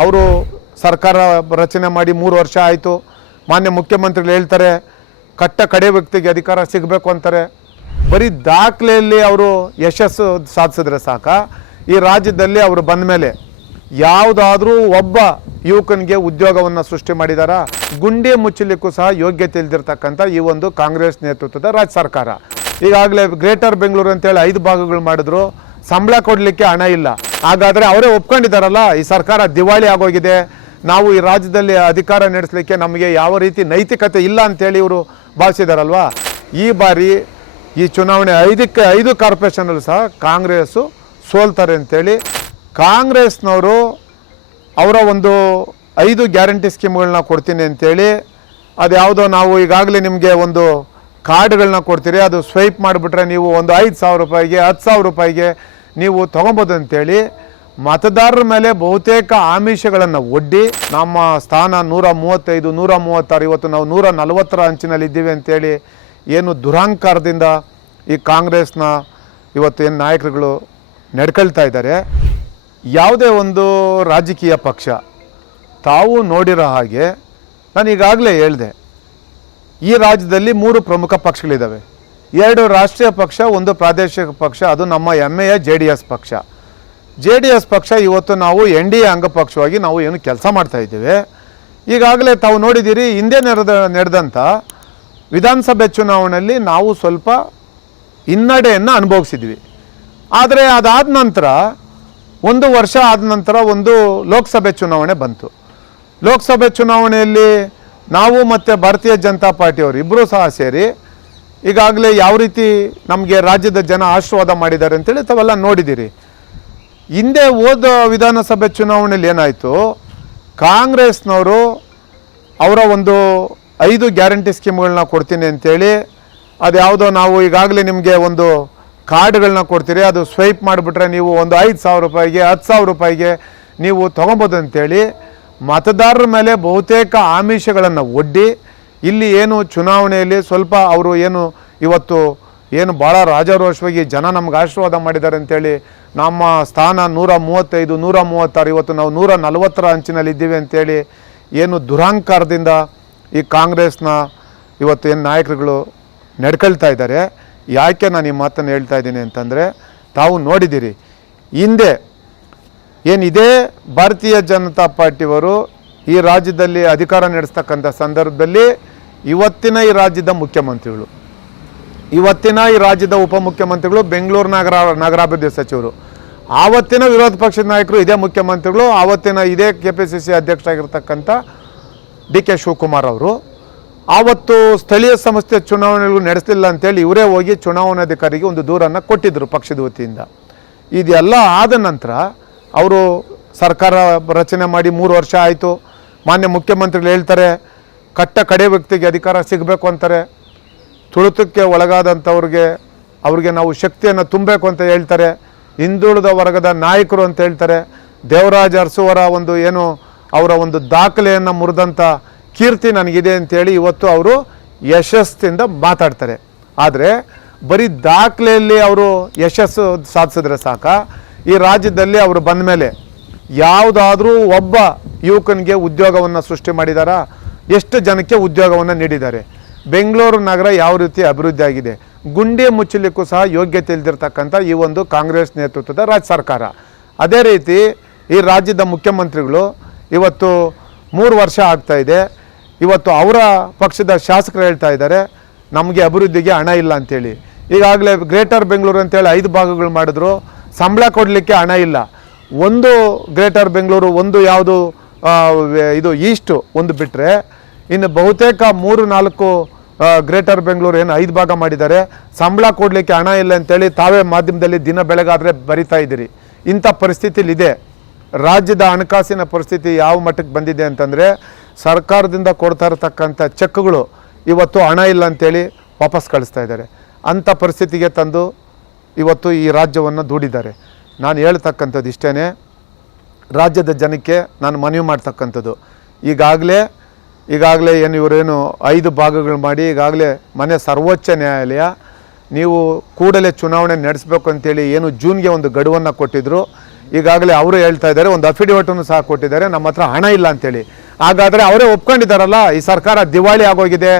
ಅವರು ಸರ್ಕಾರ ರಚನೆ ಮಾಡಿ 3 ವರ್ಷ ಆಯಿತು. ಮಾನ್ಯ ಮುಖ್ಯಮಂತ್ರಿಗಳು ಹೇಳ್ತಾರೆ ಕಡೆ ವ್ಯಕ್ತಿಗೆ ಅಧಿಕಾರ ಸಿಗಬೇಕು ಅಂತಾರೆ. ಬರೀ ದಾಖಲೆಯಲ್ಲಿ ಅವರು ಯಶಸ್ಸು ಸಾಧಿಸಿದ್ರೆ ಸಾಕ. ಈ ರಾಜ್ಯದಲ್ಲಿ ಅವರು ಬಂದ ಮೇಲೆ ಯಾವುದಾದ್ರೂ ಒಬ್ಬ ಯುವಕನಿಗೆ ಉದ್ಯೋಗವನ್ನು ಸೃಷ್ಟಿ ಮಾಡಿದಾರಾ? ಗುಂಡಿ ಮುಚ್ಚಲಿಕ್ಕೂ ಸಹ ಯೋಗ್ಯತೆ ಇಲ್ದಿರ್ತಕ್ಕಂಥ ಈ ಒಂದು ಕಾಂಗ್ರೆಸ್ ನೇತೃತ್ವದ ರಾಜ್ಯ ಸರ್ಕಾರ ಈಗಾಗಲೇ ಗ್ರೇಟರ್ ಬೆಂಗಳೂರು ಅಂತೇಳಿ 5 ಭಾಗಗಳು ಮಾಡಿದ್ರು. ಸಂಬಳ ಕೊಡಲಿಕ್ಕೆ ಹಣ ಇಲ್ಲ. ಹಾಗಾದರೆ ಅವರೇ ಒಪ್ಕೊಂಡಿದ್ದಾರಲ್ಲ, ಈ ಸರ್ಕಾರ ದಿವಾಳಿ ಆಗೋಗಿದೆ, ನಾವು ಈ ರಾಜ್ಯದಲ್ಲಿ ಅಧಿಕಾರ ನಡೆಸಲಿಕ್ಕೆ ನಮಗೆ ಯಾವ ರೀತಿ ನೈತಿಕತೆ ಇಲ್ಲ ಅಂತೇಳಿ ಇವರು ಭಾವಿಸಿದಾರಲ್ವಾ. ಈ ಬಾರಿ ಈ ಚುನಾವಣೆ 5 ಕಾರ್ಪೊರೇಷನಲ್ಲೂ ಸಹ ಕಾಂಗ್ರೆಸ್ಸು ಸೋಲ್ತಾರೆ ಅಂತೇಳಿ ಕಾಂಗ್ರೆಸ್ನವರು ಅವರ ಒಂದು 5 ಗ್ಯಾರಂಟಿ ಸ್ಕೀಮ್ಗಳನ್ನ ಕೊಡ್ತೀನಿ ಅಂತೇಳಿ ಅದು ಯಾವುದೋ ನಾವು ಈಗಾಗಲೇ ನಿಮಗೆ ಒಂದು ಕಾರ್ಡ್ಗಳನ್ನ ಕೊಡ್ತೀರಿ, ಅದು ಸ್ವೈಪ್ ಮಾಡಿಬಿಟ್ರೆ ನೀವು ಒಂದು 5,000 ರೂಪಾಯಿಗೆ 10,000 ರೂಪಾಯಿಗೆ ನೀವು ತೊಗೊಬೋದು ಅಂತೇಳಿ ಮತದಾರರ ಮೇಲೆ ಬಹುತೇಕ ಆಮಿಷಗಳನ್ನು ಒಡ್ಡಿ ನಮ್ಮ ಸ್ಥಾನ 135 136 ಇವತ್ತು ನಾವು 140ರ ಅಂಚಿನಲ್ಲಿ ಇದ್ದೀವಿ ಅಂತೇಳಿ ಏನು ದುರಹಂಕಾರದಿಂದ ಈ ಕಾಂಗ್ರೆಸ್ನ ಇವತ್ತು ಏನು ನಾಯಕರುಗಳು ನಡ್ಕೊಳ್ತಾ ಇದ್ದಾರೆ. ಯಾವುದೇ ಒಂದು ರಾಜಕೀಯ ಪಕ್ಷ ತಾವು ನೋಡಿರೋ ಹಾಗೆ ನಾನು ಈಗಾಗಲೇ ಹೇಳಿದೆ, ಈ ರಾಜ್ಯದಲ್ಲಿ 3 ಪ್ರಮುಖ ಪಕ್ಷಗಳಿದ್ದಾವೆ. 2 ರಾಷ್ಟ್ರೀಯ ಪಕ್ಷ, 1 ಪ್ರಾದೇಶಿಕ ಪಕ್ಷ, ಅದು ನಮ್ಮ ಹೆಮ್ಮೆಯ JDS ಪಕ್ಷ. JDS ಪಕ್ಷ ಇವತ್ತು ನಾವು NDA ಅಂಗಪಕ್ಷವಾಗಿ ನಾವು ಏನು ಕೆಲಸ ಮಾಡ್ತಾ ಇದ್ದೇವೆ. ಈಗಾಗಲೇ ತಾವು ನೋಡಿದ್ದೀರಿ, ಹಿಂದೆ ನಡೆದಂಥ ವಿಧಾನಸಭೆ ಚುನಾವಣೆಯಲ್ಲಿ ನಾವು ಸ್ವಲ್ಪ ಹಿನ್ನಡೆಯನ್ನು ಅನುಭವಿಸಿದ್ವಿ. ಆದರೆ ಅದಾದ ನಂತರ 1 ವರ್ಷ ಆದ ನಂತರ ಒಂದು ಲೋಕಸಭೆ ಚುನಾವಣೆ ಬಂತು. ಲೋಕಸಭೆ ಚುನಾವಣೆಯಲ್ಲಿ ನಾವು ಮತ್ತು ಭಾರತೀಯ ಜನತಾ ಪಾರ್ಟಿಯವರು ಇಬ್ಬರೂ ಸಹ ಸೇರಿ ಈಗಾಗಲೇ ಯಾವ ರೀತಿ ನಮಗೆ ರಾಜ್ಯದ ಜನ ಆಶೀರ್ವಾದ ಮಾಡಿದ್ದಾರೆ ಅಂತೇಳಿ ತಾವೆಲ್ಲ ನೋಡಿದ್ದೀರಿ. ಹಿಂದೆ ಹೋದ ವಿಧಾನಸಭೆ ಚುನಾವಣೆಯಲ್ಲಿ ಏನಾಯಿತು, ಕಾಂಗ್ರೆಸ್ನವರು ಅವರ ಒಂದು 5 ಗ್ಯಾರಂಟಿ ಸ್ಕೀಮ್ಗಳನ್ನ ಕೊಡ್ತೀನಿ ಅಂತೇಳಿ ಅದು ಯಾವುದೋ ನಾವು ಈಗಾಗಲೇ ನಿಮಗೆ ಒಂದು ಕಾರ್ಡ್ಗಳನ್ನ ಕೊಡ್ತೀರಿ, ಅದು ಸ್ವೈಪ್ ಮಾಡಿಬಿಟ್ರೆ ನೀವು ಒಂದು 5,000 ರೂಪಾಯಿಗೆ 10,000 ರೂಪಾಯಿಗೆ ನೀವು ತೊಗೊಬೋದು ಅಂತೇಳಿ ಮತದಾರರ ಮೇಲೆ ಬಹುತೇಕ ಆಮಿಷಗಳನ್ನು ಒಡ್ಡಿ ಇಲ್ಲಿ ಏನು ಚುನಾವಣೆಯಲ್ಲಿ ಸ್ವಲ್ಪ ಅವರು ಏನು ಇವತ್ತು ಏನು ಭಾಳ ರಾಜಾರೋಷವಾಗಿ ಜನ ನಮ್ಗೆ ಆಶೀರ್ವಾದ ಮಾಡಿದ್ದಾರೆ ಅಂತೇಳಿ ನಮ್ಮ ಸ್ಥಾನ 135 136 ಇವತ್ತು ನಾವು 140ರ ಅಂಚಿನಲ್ಲಿ ಇದ್ದೀವಿ ಅಂತೇಳಿ ಏನು ದುರಹಂಕಾರದಿಂದ ಈ ಕಾಂಗ್ರೆಸ್ನ ಇವತ್ತು ಏನು ನಾಯಕರುಗಳು ನಡ್ಕೊಳ್ತಾ ಇದ್ದಾರೆ. ಯಾಕೆ ನಾನು ಈ ಮಾತನ್ನು ಹೇಳ್ತಾ ಇದ್ದೀನಿ ಅಂತಂದರೆ, ತಾವು ನೋಡಿದ್ದೀರಿ ಹಿಂದೆ ಏನು ಇದೇ ಭಾರತೀಯ ಜನತಾ ಪಾರ್ಟಿಯವರು ಈ ರಾಜ್ಯದಲ್ಲಿ ಅಧಿಕಾರ ನಡೆಸ್ತಕ್ಕಂಥ ಸಂದರ್ಭದಲ್ಲಿ ಇವತ್ತಿನ ಈ ರಾಜ್ಯದ ಮುಖ್ಯಮಂತ್ರಿಗಳು, ಇವತ್ತಿನ ಈ ರಾಜ್ಯದ ಉಪಮುಖ್ಯಮಂತ್ರಿಗಳು, ಬೆಂಗಳೂರು ನಗರಾಭಿವೃದ್ಧಿ ಸಚಿವರು, ಆವತ್ತಿನ ವಿರೋಧ ಪಕ್ಷದ ನಾಯಕರು ಇದೇ ಮುಖ್ಯಮಂತ್ರಿಗಳು, ಆವತ್ತಿನ ಇದೇ KPCC ಅಧ್ಯಕ್ಷರಾಗಿರ್ತಕ್ಕಂಥ DK ಶಿವಕುಮಾರ್ ಅವರು ಆವತ್ತು ಸ್ಥಳೀಯ ಸಂಸ್ಥೆ ಚುನಾವಣೆಗಳು ನಡೆಸಲಿಲ್ಲ ಅಂತೇಳಿ ಇವರೇ ಹೋಗಿ ಚುನಾವಣಾಧಿಕಾರಿಗೆ ಒಂದು ದೂರನ್ನು ಕೊಟ್ಟಿದ್ದರು ಪಕ್ಷದ ವತಿಯಿಂದ. ಇದೆಲ್ಲ ಆದ ನಂತರ ಅವರು ಸರ್ಕಾರ ರಚನೆ ಮಾಡಿ 3 ವರ್ಷ ಆಯಿತು. ಮಾನ್ಯ ಮುಖ್ಯಮಂತ್ರಿಗಳು ಹೇಳ್ತಾರೆ ಕಡೆ ವ್ಯಕ್ತಿಗೆ ಅಧಿಕಾರ ಸಿಗಬೇಕು ಅಂತಾರೆ, ತುಳಿತಕ್ಕೆ ಅವ್ರಿಗೆ ನಾವು ಶಕ್ತಿಯನ್ನು ತುಂಬಬೇಕು ಅಂತ ಹೇಳ್ತಾರೆ, ಹಿಂದುಳಿದ ವರ್ಗದ ನಾಯಕರು ಅಂತ ಹೇಳ್ತಾರೆ. ದೇವರಾಜ ಅರಸುವರ ಒಂದು ಏನು ಅವರ ಒಂದು ದಾಖಲೆಯನ್ನು ಮುರಿದಂಥ ಕೀರ್ತಿ ನನಗಿದೆ ಅಂತೇಳಿ ಇವತ್ತು ಅವರು ಯಶಸ್ಸಿಂದ ಮಾತಾಡ್ತಾರೆ. ಆದರೆ ಬರೀ ದಾಖಲೆಯಲ್ಲಿ ಅವರು ಯಶಸ್ಸು ಸಾಧಿಸಿದ್ರೆ ಸಾಕ. ಈ ರಾಜ್ಯದಲ್ಲಿ ಅವರು ಬಂದ ಮೇಲೆ ಯಾವುದಾದ್ರೂ ಒಬ್ಬ ಯುವಕನಿಗೆ ಉದ್ಯೋಗವನ್ನು ಸೃಷ್ಟಿ ಮಾಡಿದಾರಾ? ಎಷ್ಟು ಜನಕ್ಕೆ ಉದ್ಯೋಗವನ್ನು ನೀಡಿದ್ದಾರೆ? ಬೆಂಗಳೂರು ನಗರ ಯಾವ ರೀತಿ ಅಭಿವೃದ್ಧಿ ಆಗಿದೆ? ಗುಂಡಿ ಮುಚ್ಚಲಿಕ್ಕೂ ಸಹ ಯೋಗ್ಯತೆ ಇಲ್ದಿರ್ತಕ್ಕಂಥ ಈ ಒಂದು ಕಾಂಗ್ರೆಸ್ ನೇತೃತ್ವದ ರಾಜ್ಯ ಸರ್ಕಾರ. ಅದೇ ರೀತಿ ಈ ರಾಜ್ಯದ ಮುಖ್ಯಮಂತ್ರಿಗಳು ಇವತ್ತು 3 ವರ್ಷ ಆಗ್ತಾ ಇದೆ. ಇವತ್ತು ಅವರ ಪಕ್ಷದ ಶಾಸಕರು ಹೇಳ್ತಾ ಇದ್ದಾರೆ ನಮಗೆ ಅಭಿವೃದ್ಧಿಗೆ ಹಣ ಇಲ್ಲ ಅಂತೇಳಿ. ಈಗಾಗಲೇ ಗ್ರೇಟರ್ ಬೆಂಗಳೂರು ಅಂತೇಳಿ 5 ಭಾಗಗಳು ಮಾಡಿದ್ರು, ಸಂಬಳ ಕೊಡಲಿಕ್ಕೆ ಹಣ ಇಲ್ಲ. ಒಂದು ಗ್ರೇಟರ್ ಬೆಂಗಳೂರು, ಒಂದು ಯಾವುದು ಇದು ಈಸ್ಟು ಒಂದು ಬಿಟ್ಟರೆ ಇನ್ನು ಬಹುತೇಕ 3-4 ಗ್ರೇಟರ್ ಬೆಂಗಳೂರು ಏನು 5 ಭಾಗ ಮಾಡಿದ್ದಾರೆ, ಸಂಬಳ ಕೊಡಲಿಕ್ಕೆ ಹಣ ಇಲ್ಲ ಅಂತೇಳಿ ತಾವೇ ಮಾಧ್ಯಮದಲ್ಲಿ ದಿನ ಬೆಳಗಾದರೆ ಬರಿತಾ ಇದ್ದೀರಿ. ಇಂಥ ಪರಿಸ್ಥಿತಿಲಿದೆ ರಾಜ್ಯದ ಹಣಕಾಸಿನ ಪರಿಸ್ಥಿತಿ. ಯಾವ ಮಟ್ಟಕ್ಕೆ ಬಂದಿದೆ ಅಂತಂದರೆ, ಸರ್ಕಾರದಿಂದ ಕೊಡ್ತಾ ಇರತಕ್ಕಂಥ ಚೆಕ್ಗಳು ಇವತ್ತು ಹಣ ಇಲ್ಲ ಅಂತೇಳಿ ವಾಪಸ್ ಕಳಿಸ್ತಾ ಇದ್ದಾರೆ. ಅಂಥ ಪರಿಸ್ಥಿತಿಗೆ ತಂದು ಇವತ್ತು ಈ ರಾಜ್ಯವನ್ನು ದೂಡಿದ್ದಾರೆ. ನಾನು ಹೇಳ್ತಕ್ಕಂಥದ್ದು ಇಷ್ಟೇ, ರಾಜ್ಯದ ಜನಕ್ಕೆ ನಾನು ಮನವಿ ಮಾಡ್ತಕ್ಕಂಥದ್ದು, ಈಗಾಗಲೇ ಏನು ಇವರೇನು 5 ಭಾಗಗಳು ಮಾಡಿ ಈಗಾಗಲೇ ಮನೆ ಸರ್ವೋಚ್ಚ ನ್ಯಾಯಾಲಯ ನೀವು ಕೂಡಲೇ ಚುನಾವಣೆ ನಡೆಸಬೇಕು ಅಂತೇಳಿ ಏನು ಜೂನ್ಗೆ ಒಂದು ಗಡುವನ್ನು ಕೊಟ್ಟಿದ್ದರು. ಈಗಾಗಲೇ ಅವರು ಹೇಳ್ತಾ ಇದ್ದಾರೆ, ಒಂದು ಅಫಿಡವಿಟನ್ನು ಸಹ ಕೊಟ್ಟಿದ್ದಾರೆ, ನಮ್ಮ ಹತ್ರ ಹಣ ಇಲ್ಲ ಅಂತೇಳಿ. ಹಾಗಾದರೆ ಅವರೇ ಒಪ್ಕೊಂಡಿದ್ದಾರಲ್ಲ, ಈ ಸರ್ಕಾರ ದಿವಾಳಿ ಆಗೋಗಿದೆ,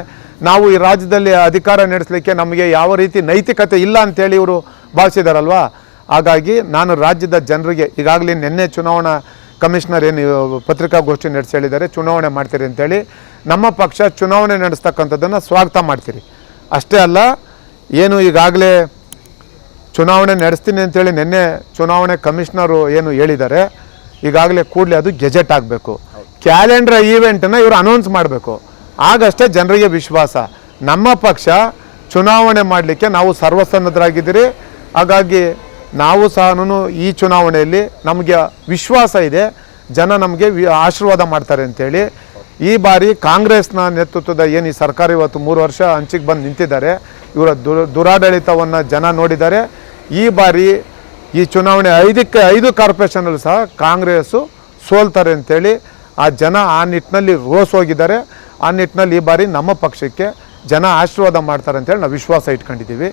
ನಾವು ಈ ರಾಜ್ಯದಲ್ಲಿ ಅಧಿಕಾರ ನಡೆಸಲಿಕ್ಕೆ ನಮಗೆ ಯಾವ ರೀತಿ ನೈತಿಕತೆ ಇಲ್ಲ ಅಂತೇಳಿ ಇವರು ಭಾವಿಸಿದಾರಲ್ವಾ. ಹಾಗಾಗಿ ನಾನು ರಾಜ್ಯದ ಜನರಿಗೆ ಈಗಾಗಲೇ ನಿನ್ನೆ ಚುನಾವಣಾ ಕಮಿಷನರ್ ಏನು ಪತ್ರಿಕಾಗೋಷ್ಠಿ ನಡೆಸಿ ಹೇಳಿದ್ದಾರೆ, ಚುನಾವಣೆ ಮಾಡ್ತೀರಿ ಅಂತೇಳಿ. ನಮ್ಮ ಪಕ್ಷ ಚುನಾವಣೆ ನಡೆಸ್ತಕ್ಕಂಥದ್ದನ್ನು ಸ್ವಾಗತ ಮಾಡ್ತೀರಿ. ಅಷ್ಟೇ ಅಲ್ಲ, ಏನು ಈಗಾಗಲೇ ಚುನಾವಣೆ ನಡೆಸ್ತೀನಿ ಅಂತೇಳಿ ನಿನ್ನೆ ಚುನಾವಣೆ ಕಮಿಷನರು ಏನು ಹೇಳಿದ್ದಾರೆ, ಈಗಾಗಲೇ ಕೂಡಲೇ ಅದು ಗೆಜೆಟ್ ಆಗಬೇಕು, ಕ್ಯಾಲೆಂಡರ್ ಈವೆಂಟನ್ನು ಇವರು ಅನೌನ್ಸ್ ಮಾಡಬೇಕು. ಆಗಷ್ಟೇ ಜನರಿಗೆ ವಿಶ್ವಾಸ. ನಮ್ಮ ಪಕ್ಷ ಚುನಾವಣೆ ಮಾಡಲಿಕ್ಕೆ ನಾವು ಸರ್ವಸನ್ನದ್ಧರಾಗಿದ್ದೀರಿ. ಹಾಗಾಗಿ ನಾವು ಸಹ ಈ ಚುನಾವಣೆಯಲ್ಲಿ ನಮಗೆ ವಿಶ್ವಾಸ ಇದೆ, ಜನ ನಮಗೆ ಆಶೀರ್ವಾದ ಮಾಡ್ತಾರೆ ಅಂತೇಳಿ. ಈ ಬಾರಿ ಕಾಂಗ್ರೆಸ್ನ ನೇತೃತ್ವದ ಏನು ಈ ಸರ್ಕಾರ ಇವತ್ತು 3 ವರ್ಷ ಹಂಚಿಗೆ ಬಂದು ನಿಂತಿದ್ದಾರೆ, ಇವರ ದುರಾಡಳಿತವನ್ನು ಜನ ನೋಡಿದ್ದಾರೆ. ಈ ಬಾರಿ ಈ ಚುನಾವಣೆ 5 ಕಾರ್ಪೊರೇಷನಲ್ಲಿ ಸಹ ಕಾಂಗ್ರೆಸ್ಸು ಸೋಲ್ತಾರೆ ಅಂತೇಳಿ ಆ ಜನ ಆ ನಿಟ್ಟಿನಲ್ಲಿ ರೋಸ್ ಹೋಗಿದ್ದಾರೆ. ಆ ನಿಟ್ಟಿನಲ್ಲಿ ಈ ಬಾರಿ ನಮ್ಮ ಪಕ್ಷಕ್ಕೆ ಜನ ಆಶೀರ್ವಾದ ಮಾಡ್ತಾರೆ ಅಂತೇಳಿ ನಾವು ವಿಶ್ವಾಸ ಇಟ್ಕೊಂಡಿದ್ದೀವಿ.